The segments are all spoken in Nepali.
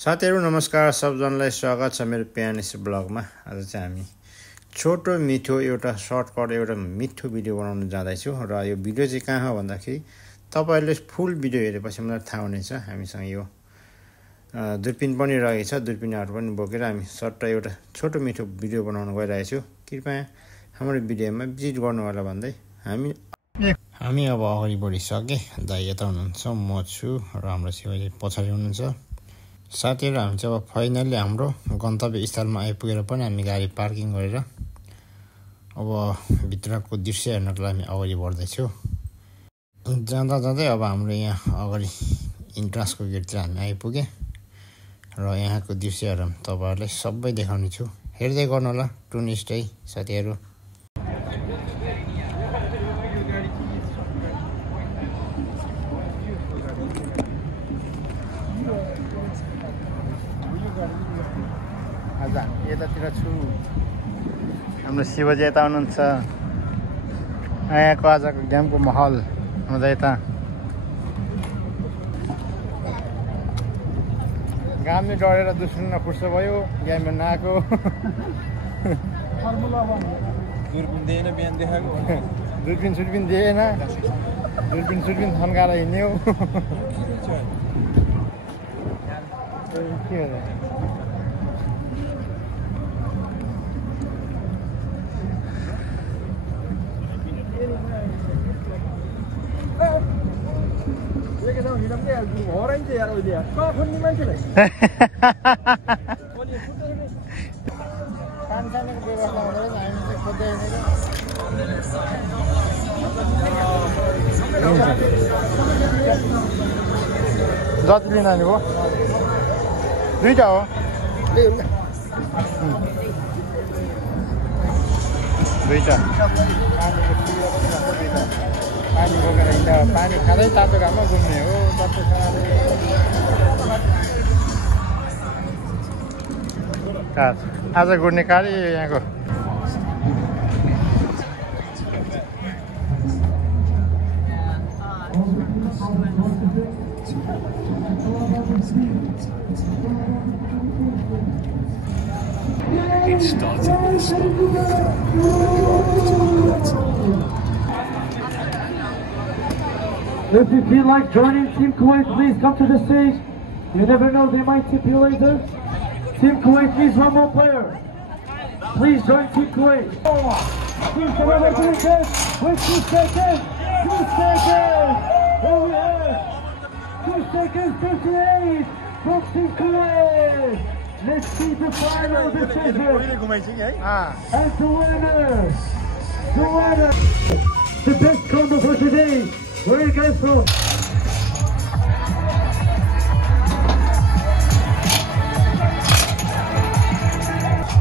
साथीहरु नमस्कार, सबजनालाई स्वागत छ मेरो पियानिस ब्लगमा। आज चाहिँ हामी छोटो मिठो एउटा सर्टकट एउटा मिठो भिडियो बनाउन जाँदैछु र यो भिडियो चाहिँ कहाँ हो भन्दाखेरि तपाईहरुले फुल भिडियो हेरेपछि मलाई थाहा हुनेछ। हामीसँग यो दूरबीन पनि रहेको छ, दूरबीनहरु पनि बोकेर हामी सट्ट एउटा छोटो मिठो भिडियो बनाउन गइरहेछु। कृपया हाम्रो भिडियोमा भिजिट गर्नु होला भन्दै हामी अब अगाडि बढिसके। दाइ यता हुनुहुन्छ, म छु र हाम्रो शिवजी पछाडि हुनुहुन्छ। साथीहरु हामी चाहिँ अब फाइनली हाम्रो गन्तव्य स्थलमा आइपुगेर पनि हामी गाडी पार्किङ गरेर अब भित्रको दृश्य हेर्नको लागि हामी अगाडि बढ्दैछौँ। जाँदा जाँदै अब हाम्रो यहाँ अगाडि इन्ट्रान्सको गेटतिर हामी आइपुगे र यहाँको दृश्यहरु तपाईहरुलाई सबै देखाउने छु। हेर्दै गर्नु होला टुरिस्ट है साथीहरु। आज हामी यतातिर छु, हाम्रो शिवजी यता हुनुहुन्छ। यहाँको आजको गेमको माहौल हुँदा यता घामले डढेर दुश्मन फुर्सद भयो, गेम हेर्न आएको। दूरबीन दिएन, बिहान देखाएको दूरबीन दिएन, दूरबीन थन्काएर हिँड्यो। के हो पानीसानीको व्यवस्था हुँदैन, हामी चाहिँ खोज्दै हिँडेर जति लिन नि हो, दुईटा हो दुईटा। पानी बोकेर हिँड्दा पानी खाँदै तातो घाममा घुम्ने हो। आज गुड्ने कार्य यहाँको If you feel like joining Team Kuwait, please come to the stage. You never know, they might tip you later. Team Kuwait needs one more player. Please join Team Kuwait. Team Kuwait with 2 seconds. 2 seconds. Oh yes. 2 seconds 38 from Team Kuwait. Let's see the final decision. And the winner. The best combo for today. Where are you guys from?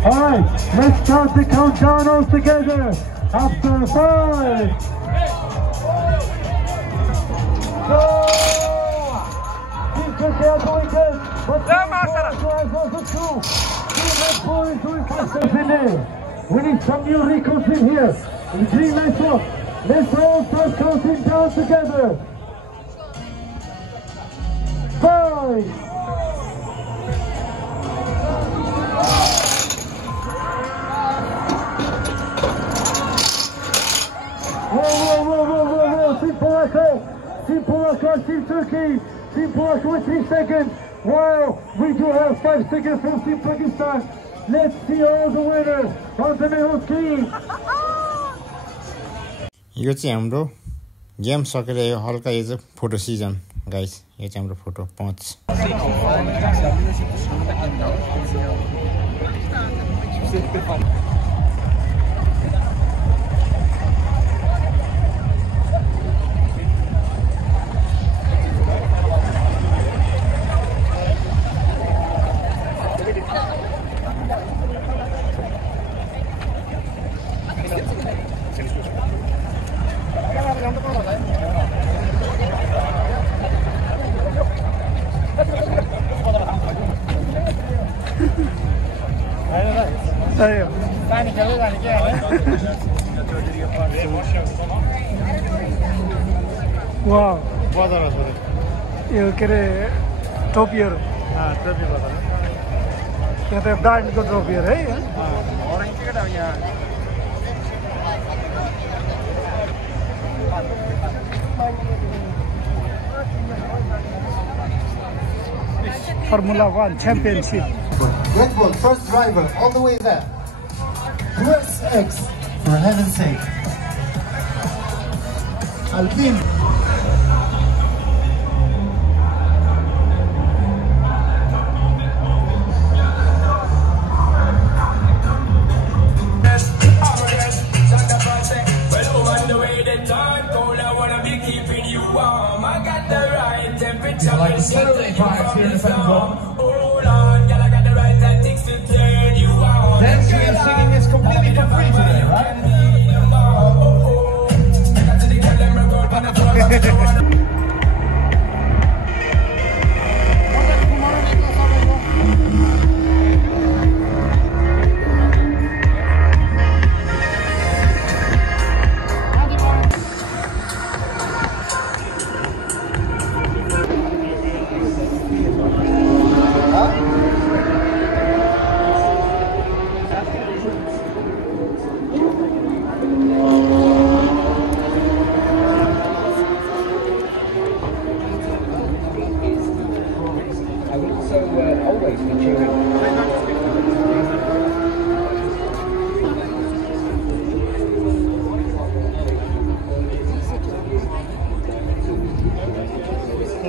Alright, let's start the countdown all together. After 5, 4, Team Turkey are going good. But Team Kuwait is doing faster in there. We need some new recalls in here. In 3 nights off. Let's all start counting down together. 5. Whoa. Team Polaka, Team Turkey. Team Polaka with 3 seconds. Wow, we do have 5 seconds from Team Pakistan. Let's see all the winners on the middle team. यो चाहिँ हाम्रो गेम सकेर यो हल्का यो चाहिँ फोटो सिजन गाइस। यो चाहिँ हाम्रो फोटो 5। पानी खेल्दै जाने के Wow. बजार यो के अरे टोपीहरू ट्रफी बदल त्यहाँ त डायमन्डको ट्रफी है ऑरेंज टिकट आ गया Formula 1 Championship. Red Bull, first driver, all the way there. USX, for heaven's sake. Alpine. If you like the Saturday vibes here in the fan zone, dancing and singing is completely for free today, right?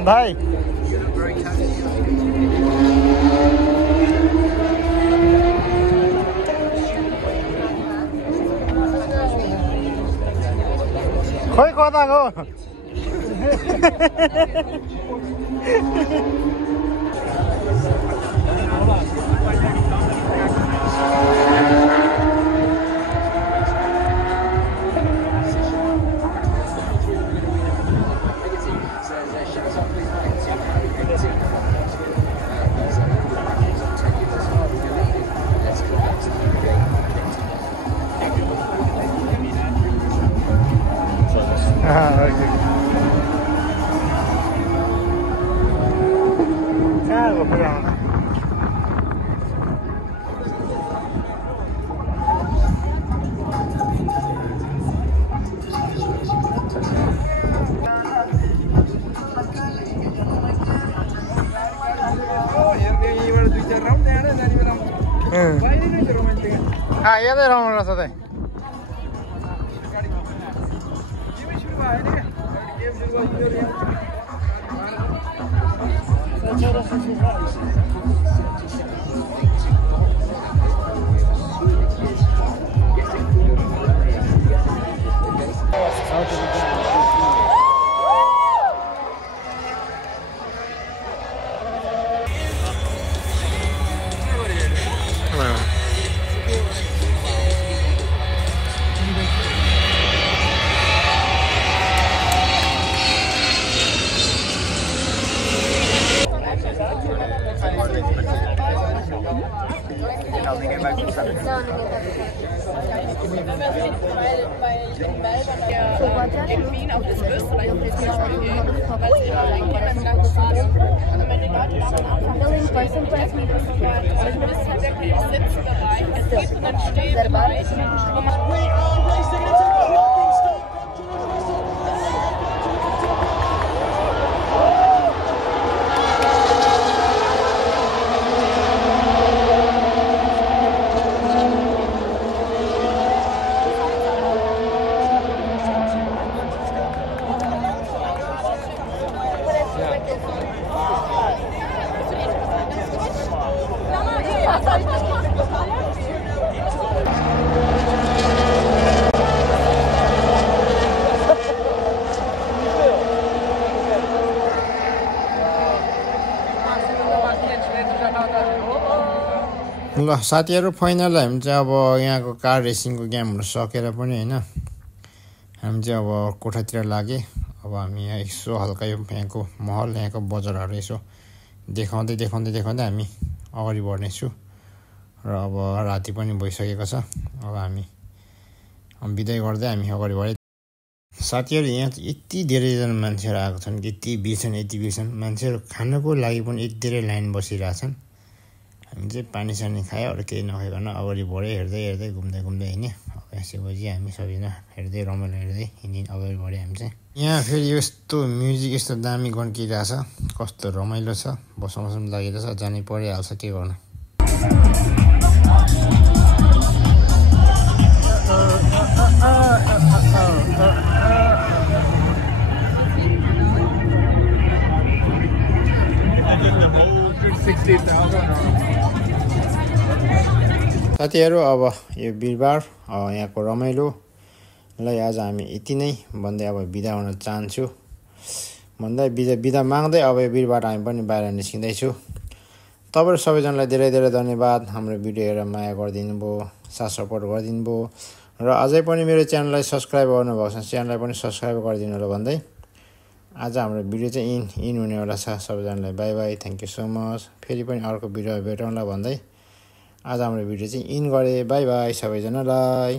भाइ खोइ कता गयो यतै रमाउनु रहेछ त in Wien auch das österreichische Spiel gehen, weil sie immer eigentlich beim Land sitzen. Und wenn die Leute dann anfangen, also du bist halt wirklich im Sitzbereich, es gibt einen Stehbereich, wo man ल साथीहरु फाइनल हामी चाहिँ अब यहाँको कार रेसिङको गेमहरु सकेर पनि हैन हामी चाहिँ अब कोठातिर लागे अब हामी यहाँ यसो हल्का यो यहाँको महल यहाँको बजारहरु यसो देखाउँदै हामी अगाडि बढ्ने छु र अब राति पनि भइसकेको छ अब हामी बिदाई गर्दै हामी अगाडि बढ्दै साथीहरू यहाँ यति धेरैजना मान्छेहरू आएको छन् यति भिड छन् मान्छेहरू खानको लागि पनि यति धेरै लाइन बसिरहेछन् हामी चाहिँ पानी सानी खायो अरू केही नखाइकन अगाडि बढ्यो हेर्दै घुम्दै हिँड्यो यसपछि हामी सबैजना हेर्दै रमाइलो हेर्दै हिँड्दै अगाडि बढ्यो हामी चाहिँ यहाँ फेरि यस्तो म्युजिक यस्तो दामी गन्किरहेछ कस्तो रमाइलो छ बसौँ लागिरहेछ जानै परिहाल्छ के गर्नु साथीहरू अब यो बिहिबार यहाँको रमाइलोलाई आज हामी यति नै भन्दै अब बिदा हुन चाहन्छु भन्दै बिदा माग्दै अब यो बिहिबार हामी पनि बाहिर निस्किँदैछु तपाईहरु सबैजनालाई धेरै धेरै धन्यवाद हाम्रो भिडियो हेरेर माया गरिदिनु भयो साथ सपोर्ट गरिदिनु भयो र अझै पनि मेरो च्यानललाई सब्स्क्राइब गर्नुभएको छ च्यानललाई पनि सब्स्क्राइब गरिदिनु होला भन्दै आज हाम्रो भिडियो चाहिँ इन हुनेवाला छ सबैजनालाई bye bye thank you so much फेरि पनि अर्को भिडियोमा भेटौँला भन्दै आज हाम्रो भिडियो चाहिँ इन गरे बाइ बाइ सबैजनालाई